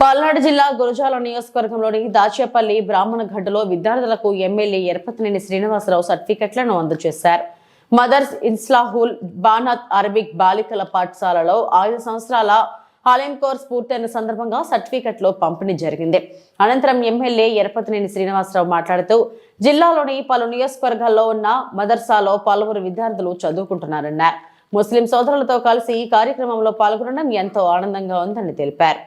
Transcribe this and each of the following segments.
పల్నాడు జిల్లా గురజాల నియోజకవర్గంలోని దాచేపల్లి బ్రాహ్మణగడ్డలో విద్యార్థులకు ఎమ్మెల్యే ఎరపతినేని శ్రీనివాసరావు సర్టిఫికెట్లను అందజేశారు. మదర్స్ ఇన్స్లాహుల్ బానాత్ అరబిక్ బాలికల పాఠశాలలో ఐదు సంవత్సరాల హాలెం కోర్స్ పూర్తయిన సందర్భంగా సర్టిఫికెట్లు పంపిణీ జరిగింది. అనంతరం ఎమ్మెల్యే ఎరపతినేని శ్రీనివాసరావు మాట్లాడుతూ జిల్లాలోని పలు నియోజకవర్గాల్లో ఉన్న మదర్సాలో పలువురు విద్యార్థులు చదువుకుంటున్నారన్నారు. ముస్లిం సోదరులతో కలిసి ఈ కార్యక్రమంలో పాల్గొనడం ఎంతో ఆనందంగా ఉందని తెలిపారు.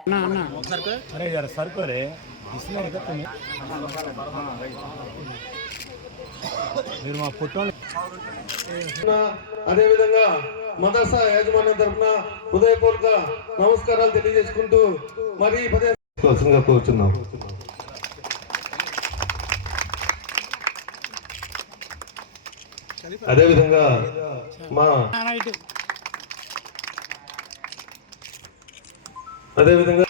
అదేవిధంగా మదర్సా యాజమాన్యం తరఫున హృదయపూర్వక నమస్కారాలు తెలియజేసుకుంటూ మరి పదే కోసంగా కూర్చున్నాం. అదేవిధంగా మా అదేవిధంగా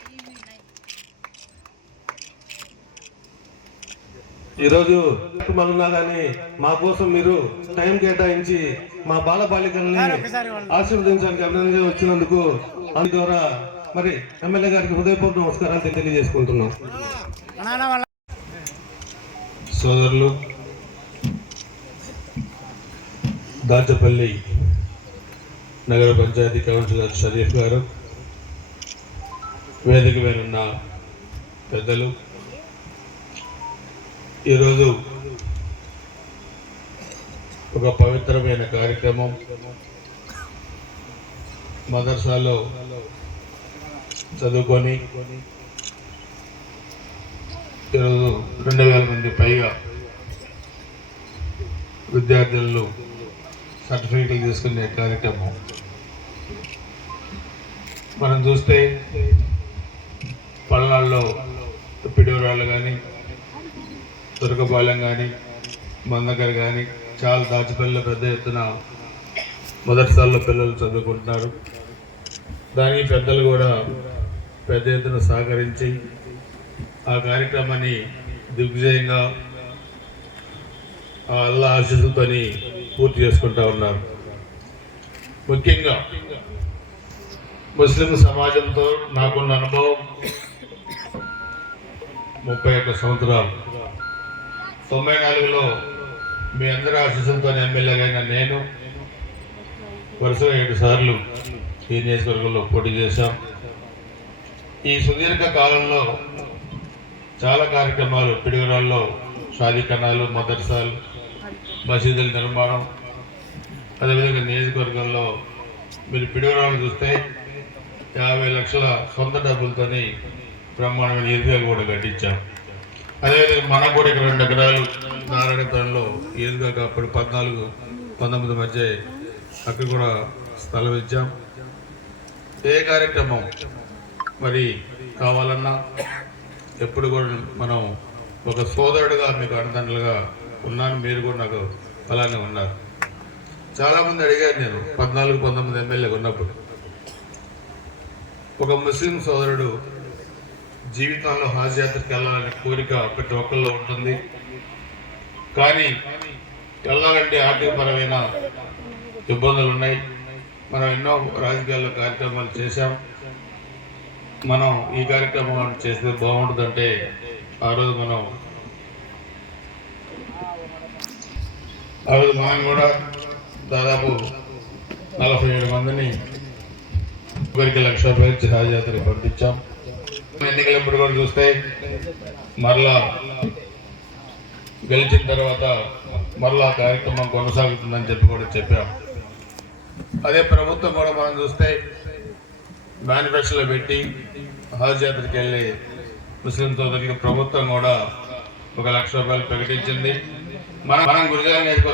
ఈరోజు ఉన్నా కానీ మా కోసం మీరు టైం కేటాయించి మా బాల బాలికల్ని ఆశీర్వదించడానికి అభినందనగా వచ్చినందుకు అందు ద్వారా మరి ఎమ్మెల్యే గారికి హృదయపూర్వక నమస్కారాలు తెలియజేసుకుంటున్నాం. సోదరులు దాటపల్లి నగర పంచాయతీ కౌన్సిలర్ షరీఫ్ గారు వేదిక మీద ఉన్న పెద్దలు. ఈరోజు ఒక పవిత్రమైన కార్యక్రమం. మదర్సాలో చదువుకొని ఈరోజు రెండు వేల మంది పైగా విద్యార్థులను సర్టిఫికెట్లు తీసుకునే కార్యక్రమం. మనం చూస్తే పల్నాడులో పిడివరాళ్ళు కానీ దుర్గపాలెం కానీ మందకర్ కానీ చాలా దాచిపల్లిలో పెద్ద ఎత్తున మొదటి పిల్లలు చదువుకుంటున్నారు. దానికి పెద్దలు కూడా పెద్ద ఎత్తున సహకరించి ఆ కార్యక్రమాన్ని దిగ్విజయంగా అల్లా ఆశీస్సులతోని పూర్తి చేసుకుంటా ఉన్నారు ముఖ్యంగా ముస్లిం సమాజంతో నాకున్న అనుభవం ముప్పై ఒక్క సంవత్సరాలు. తొంభై నాలుగులో మీ అందరి ఆశీస్సులతో ఎమ్మెల్యేగా నేను వరుసగా ఏడు సార్లు ఈ నియోజకవర్గంలో పోటీ చేశాం. ఈ సుదీర్ఘ కాలంలో చాలా కార్యక్రమాలు పిడుగురాల్లో షాదీకణాలు మదర్సాలు మసీదుల నిర్మాణం అదేవిధంగా నియోజకవర్గంలో మీరు పిడుగురాలు చూస్తే యాభై లక్షల సొంత డబ్బులతోని బ్రహ్మాండమైన ఈద్గా కూడా కట్టించాం అదేవిధంగా మన కూడా ఇక్కడ రెండు ఎకరాలు నారాయణపురంలో ఈద్గా అప్పుడు పద్నాలుగు పంతొమ్మిది మధ్య అక్కడ కూడా స్థలం ఇచ్చాం. ఏ కార్యక్రమం మరి కావాలన్నా ఎప్పుడు కూడా మనం ఒక సోదరుడిగా మీకు అండదండలుగా ఉన్నాను మీరు కూడా నాకు అలానే ఉన్నారు. చాలామంది అడిగారు నేను పద్నాలుగు పంతొమ్మిది ఎమ్మెల్యే ఉన్నప్పుడు. ఒక ముస్లిం సోదరుడు జీవితంలో హాజ్ యాత్రకి వెళ్ళాలనే కోరిక ప్రతి ఒక్కరిలో ఉంటుంది. కానీ వెళ్ళాలంటే ఆర్థికపరమైన ఇబ్బందులు ఉన్నాయి. మనం ఎన్నో రాజకీయాల్లో కార్యక్రమాలు చేశాం. మనం ఈ కార్యక్రమం చేస్తే బాగుంటుందంటే ఆ రోజు మనం ఆ రోజు మనం కూడా దాదాపు నలభై ఏడు మందిని ఒకరికి లక్ష రూపాయలు జిహాజ్ పంపించాం. పంపించాం ఎన్నికలప్పుడు కూడా చూస్తే మరలా గెలిచిన తర్వాత మరలా కార్యక్రమం కొనసాగుతుందని చెప్పి కూడా చెప్పాం. అదే ప్రభుత్వం కూడా మనం చూస్తే మేనిఫెస్టోలో పెట్టి హజ్ యాత్రకి వెళ్ళి ముస్లిం సోదరులకు ప్రభుత్వం కూడా ఒక లక్ష రూపాయలు ప్రకటించింది. మనం మనం గురుగారు నియోజకవర్గం